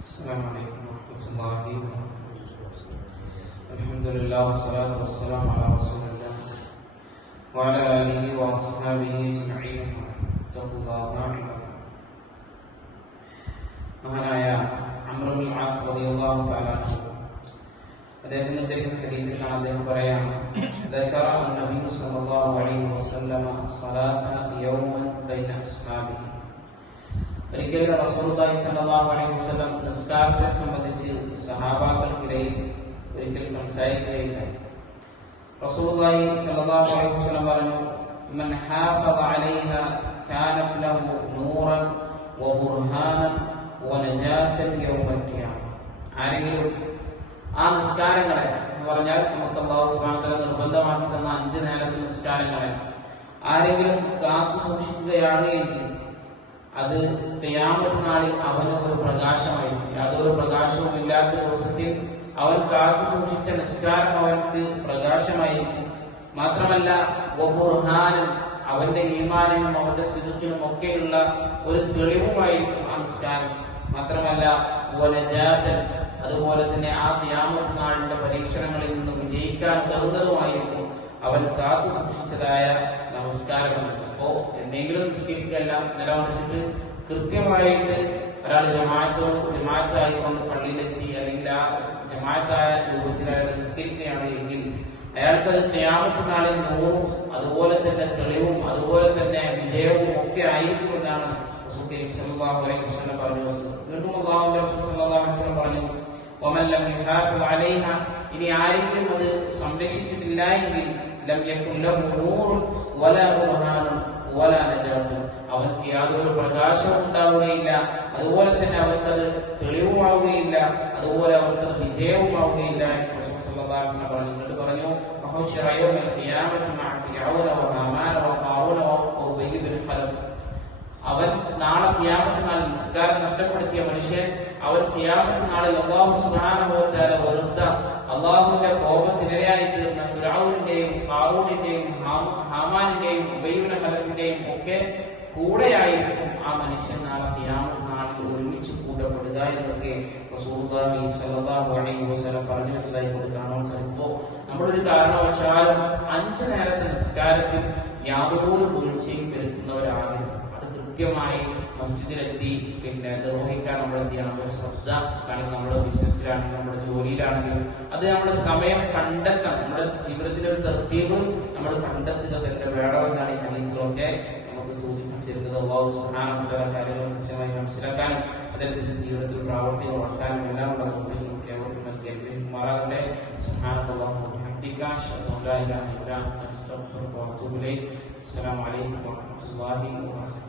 السلام عليكم ورحمة الله وبركاته. الحمد لله والصلاة والسلام على رسول الله وعلى آله وأصحابه أجمعين. اتقوا الله عباد. മഹാനായ അംർ ഇബ്നുൽ ആസ് റളിയല്ലാഹു തആല അൻഹു അദ്ദേഹത്തിന്റെ ഹദീസിൽ അദ്ദേഹം പറയാണ്, ذكر النبي صلى الله عليه وسلم صلاة يوما بين أصحابه. ഒരിക്കൽ റസൂലുള്ളാഹി സ്വല്ലല്ലാഹു അലൈഹി വസല്ലം നിസ്കാരത്തെ സംബന്ധിച്ച് സഹാബാക്കൾക്കിടയിൽ ഒരിക്കൽ സംസാരിക്കുകയുണ്ടായി. റസൂലുള്ളാഹി സ്വല്ലല്ലാഹു അലൈഹി വസല്ലം പറഞ്ഞു, മൻ ഹാഫദ അലൈഹാ കാനത് ലഹു നൂറൻ വബുർഹാനൻ വനജാതൻ യൗമൽ ഖിയാമ. ആരെങ്കിലും ആ നിസ്കാരങ്ങളെ എന്ന് പറഞ്ഞാൽ നമുക്ക് അല്ലാഹു സുബ്ഹാനഹു വ തആല നിർബന്ധമാക്കി തന്ന 5 നേരത്തെ നിസ്കാരങ്ങളെ ആരെങ്കിലും കാത്തു സൂക്ഷിക്കുകയാണ് എങ്കിൽ അത് ഖിയാമത്ത് നാളിൽ അവന് ഒരു പ്രകാശമായിരിക്കും. യാതൊരു പ്രകാശവും ഇല്ലാത്ത ദിവസത്തിൽ അവൻ കാത്തു സൂക്ഷിച്ച നിസ്കാരം അവർക്ക് പ്രകാശമായിരിക്കും. മാത്രമല്ല വബുർഹാനൻ, അവന്റെ ഈമാനിനും അവന്റെ സിദ്ഖിനും ഒക്കെയുള്ള ഒരു തെളിവുമായിരിക്കും ആ നിസ്കാരം. മാത്രമല്ല വനജാതൻ, അതുപോലെ തന്നെ ആ ഖിയാമത്ത് നാളിന്റെ പരീക്ഷണങ്ങളിൽ നിന്ന് വിജയിക്കാൻ ഉതകുന്നതുമായിരിക്കും അവൻ കാത്തു സൂക്ഷിച്ചതായ നമസ്കാരം. അപ്പോ എന്തെങ്കിലും നിസ്കരിക്കല്ല, നിലവറിച്ചിട്ട് കൃത്യമായിട്ട് ഒരാൾ ജമാഅത്തായിക്കൊണ്ട് പള്ളിയിലെത്തി അല്ലെങ്കിൽ ആ ജമാഅത്തായ രൂപത്തിൽ അയാൾ നിസ്കരിക്കുകയാണ് എങ്കിൽ അയാൾക്കത് ഖിയാമത്ത് നാളിൽ നൂറും അതുപോലെ തന്നെ തെളിവും അതുപോലെ തന്നെ വിജയവും ഒക്കെ ആയിരിക്കും എന്നാണ് റസൂൽ സല്ലല്ലാഹു അലൈഹി വസല്ലം പറഞ്ഞു. വീണ്ടും അല്ലാഹുവിന്റെ റസൂൽ സല്ലല്ലാഹു അലൈഹി വസല്ലം പറഞ്ഞു, വമൻ ലം യഹാഫിദ് അലൈഹ, ഇനി ആരെങ്കിലും അത് സംരക്ഷിച്ചിട്ടില്ല എങ്കിൽ ലം യകുൻ ലഹു നൂറുൻ വലാ ബുർഹാനുൻ വലാ നജാത്തുൻ, അവർക്ക് യാതൊരു പ്രകാശവും ഉണ്ടാവുകയില്ല, അതുപോലെ തന്നെ അവർക്കത് തെളിവുമാവുകയില്ല, അതുപോലെ അവർക്ക് വിജയവുമാവുകയില്ല എന്ന് റസൂൽ സല്ലല്ലാഹു അലൈഹി വസല്ലം പറഞ്ഞു. എന്നിട്ട് പറഞ്ഞു, വഹുശറ യൗമൽ ഖിയാമത്തി മഅ ഫിർഔന വഹാമാന വഖാറൂന വഉബയ്യ് ബിൻ ഖലഫ്. അവൻ നാളെ ഖിയാമത്ത് നാളിൽ നിസ്കാരം നഷ്ടപ്പെടുത്തിയ മനുഷ്യൻ, അവൻ ഖിയാമത്ത് നാളിൽ അല്ലാഹു സുബ്ഹാനഹു വ തആല വെറുത്ത അല്ലാഹുവിന്റെ കോപത്തിനിരയായി തീർന്ന ഫിർഔനിന്റെയും ഖാറൂനിന്റെയും ഹാമാനിന്റെയും ഉബയ്യ് ബിൻ ഖലഫിന്റെയും ഒക്കെ കൂടെയായിരിക്കും ആ മനുഷ്യൻ നാളെ ഖിയാമത്ത് നാളിൽ ഒരുമിച്ച് കൂട്ടപ്പെടുക എന്നൊക്കെ റസൂലുള്ളാഹി സ്വല്ലല്ലാഹു അലൈഹി വസല്ലം പറഞ്ഞു വെച്ചതായി നമുക്ക് കാണാൻ സാധിക്കും. നമ്മളൊരു കാരണവശാലും 5 നേരത്തെ നിസ്കാരത്തിൽ യാതൊരു വീഴ്ചയും വരുത്തുന്നവരാകരുത്. കൃത്യമായി മസ്ജിദിലെത്തി നിർവഹിക്കാൻ നമ്മൾ എന്ത് ചെയ്യണം, ഒരു ശ്രദ്ധ കാണിക്കണം. നമ്മുടെ ബിസിനസ്സിലാണെങ്കിലും നമ്മുടെ ജോലിയിലാണെങ്കിലും അത് നമ്മുടെ സമയം കണ്ടെത്തണം. നമ്മുടെ ജീവിതത്തിലെ ഒരു തർത്തീബ് നമ്മൾ കണ്ടെത്തുക തന്നെ വേണമെന്നാണ് ഈ ഹദീസിലൊക്കെ നമുക്ക് സൂചിപ്പിച്ചിരുന്നത്. അല്ലാഹു സുബ്ഹാനഹു വ തആല കാര്യങ്ങൾ കൃത്യമായി മനസ്സിലാക്കാനും അതനുസരിച്ച് ജീവിതത്തിൽ പ്രാവർത്തികമാക്കാനും എല്ലാം ഉള്ള തൗഫീഖ് നമുക്ക് ഏവർക്കും നൽകി അനുഗ്രഹിക്കുമാറാകട്ടെ. സുബ്ഹാനല്ലാഹി വബിഹംദിഹി, അശ്ഹദു അൻ ലാ ഇലാഹ ഇല്ല അൻത, അസ്തഗ്ഫിറുക വഅതൂബു ഇലൈക്. അസ്സലാമു അലൈക്കും വറഹ്മത്തുള്ളാഹി വബറകാതുഹു.